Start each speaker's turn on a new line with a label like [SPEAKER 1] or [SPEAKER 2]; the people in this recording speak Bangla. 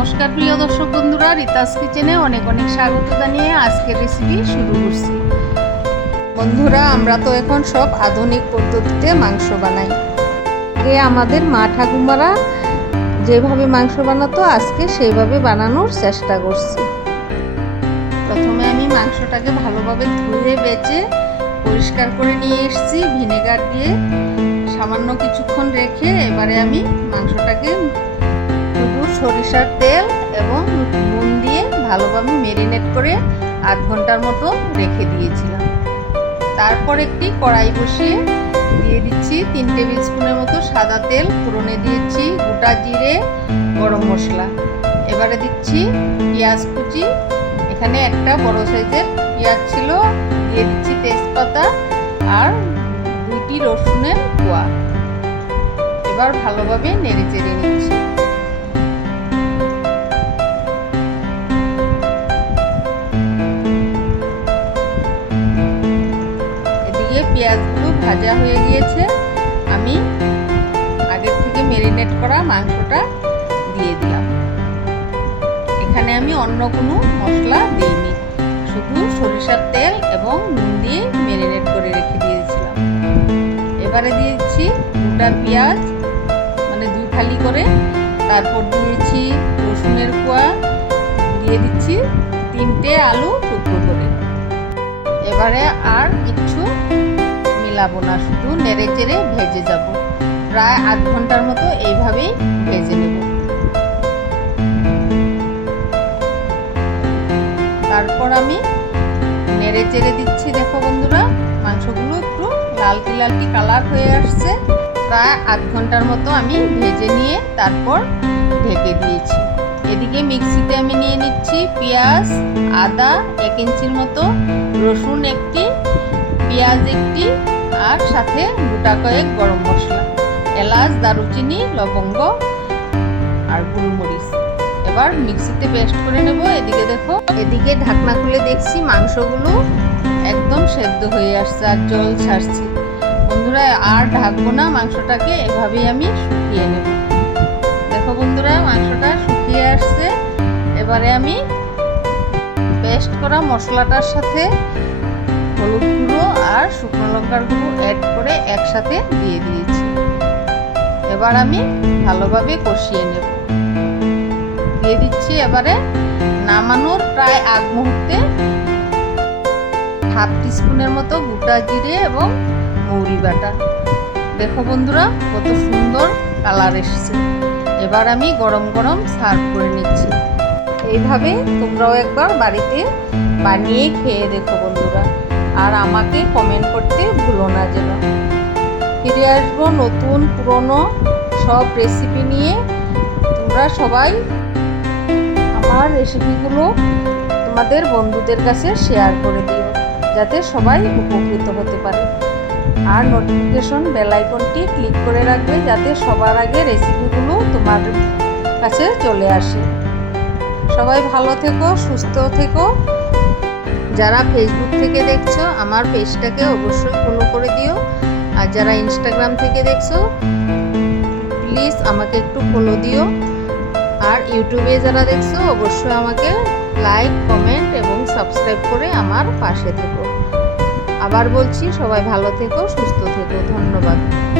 [SPEAKER 1] নমস্কার প্রিয় দর্শক বন্ধুরা, রিতাস কিচেনে অনেক অনেক স্বাগত জানিয়ে আজকের রেসিপি শুরু করছি। বন্ধুরা, আমরা তো এখন সব আধুনিক পদ্ধতিতে মাংস বানাই। আগে আমাদের মা ঠাকুমারা যেভাবে মাংস বানাতো, আজকে সেইভাবে বানানোর চেষ্টা করছি। প্রথমে আমি মাংসটাকে ভালোভাবে ধুয়ে, বেচে পরিষ্কার করে নিয়ে এসেছি, ভিনেগার দিয়ে সামান্য কিছুক্ষণ রেখে এবারে আমি মাংসটাকে সরিষার তেল এবং নুন দিয়ে ভালোভাবে মেরিনেট করে আধ ঘণ্টার মতো রেখে দিয়েছিলাম। তারপর একটি কড়াই বসিয়ে দিয়ে দিচ্ছি তিন টেবিল স্পুনের মতো সাদা তেল, ফোড়নে দিয়েছি গোটা জিরে, গরম মশলা। এবারে দিচ্ছি পেঁয়াজ কুচি। এখানে একটা বড় সাইজের পেঁয়াজ ছিল, দিয়ে দিচ্ছি তেজপাতা আর দুইটি রসুনের কোয়া। এবার ভালোভাবে নেড়ে চেড়ে নিচ্ছি। এদিকে পেঁয়াজগুলো ভাজা হয়ে গিয়েছে। আমি আগের থেকে মেরিনেট করা মাংসটা দিয়ে দিলাম। এখানে আমি অন্য কোনো মশলা দিইনি। শুধু সরিষার তেল এবং নুন দিয়ে মেরিনেট করে রেখে দিয়েছিলাম। এবারে দিয়েছি গোটা পেঁয়াজ মানে দুই ফালি করে। তারপর দিয়েছি রসুনের কোয়া। দিয়ে দিচ্ছি তিনটে আলু টুকরো করে। এবারে আর কিচ্ছু মিলাবো না, শুধু নেড়ে চেড়ে ভেজে যাব। প্রায় আধ ঘণ্টার মতো এইভাবেই ভেজে নেব। তারপর আমি নেড়ে চেড়ে দিচ্ছি, দেখো বন্ধুরা, মাংসগুলো একটু লালটি লালটি কালার হয়ে আসছে। প্রায় আধ ঘণ্টার মতো আমি ভেজে নিয়ে তারপর ঢেকে দিয়েছি। এদিকে মিক্সিতে আমি নিয়ে নিচ্ছি পেঁয়াজ, আদা, এক ইঞ্চির মতো রসুন একটি, পেঁয়াজ একটি আর সাথে গোটা কয়েক গরম মশলা, এলাচ, দারুচিনি, লবঙ্গ আর গোলমরিচ এবার মিক্সিতে পেস্ট করে নেব। এদিকে দেখো, এদিকে ঢাকনা খুলে দেখছি মাংসগুলো একদম সেদ্ধ হয়ে আসছে আর জল ছাড়ছে। বন্ধুরা, আর ঢাকবো না, মাংসটাকে এভাবেই আমি শুকিয়ে নেব। দেখো বন্ধুরা, মাংসটা শুকিয়ে আসছে। এবারে আমি পেস্ট করা মশলাটার সাথে হলুদ গুঁড়ো আর শুকনো লঙ্কার গুঁড়ো অ্যাড করে একসাথে দিয়ে দিয়েছি। এবার আমি ভালোভাবে কষিয়ে নেব। দিয়ে দিচ্ছি এবারে নামানোর প্রায় আগ মুহূর্তে হাফ টিস্পুনের মতো গোটা জিরে এবং মৌরি বাটা। দেখো বন্ধুরা, কত সুন্দর কালার এসছে। এবার আমি গরম গরম সার্ভ করে নিচ্ছি। এইভাবে তোমরাও একবার বাড়িতে বানিয়ে খেয়ে দেখো বন্ধুরা। আর আমাকে কমেন্ট করতে ভুলো না যেন। ফিরে আসব নতুন, পুরনো সব রেসিপি নিয়ে। তোমরা সবাই আমার রেসিপিগুলো তোমাদের বন্ধুদের কাছে শেয়ার করে দিও, যাতে সবাই উপকৃত হতে পারে। আর নোটিফিকেশন বেল আইকনটি ক্লিক করে রাখবে, যাতে সবার আগে রেসিপিগুলো তোমার কাছে চলে আসে। সবাই ভালো থেকো, সুস্থ থেকো। যারা ফেসবুক থেকে দেখছ, আমার পেজটাকে অবশ্যই ফলো করে দিও। আর যারা ইনস্টাগ্রাম থেকে দেখছ প্লিজ আমাকে একটু ফলো দিও। আর ইউটিউবে যারা দেখছ, অবশ্যই আমাকে লাইক কমেন্ট এবং সাবস্ক্রাইব করে আমার পাশে থেকো। আবার বলছি, সবাই ভালো থেকো, সুস্থ থেকো। ধন্যবাদ।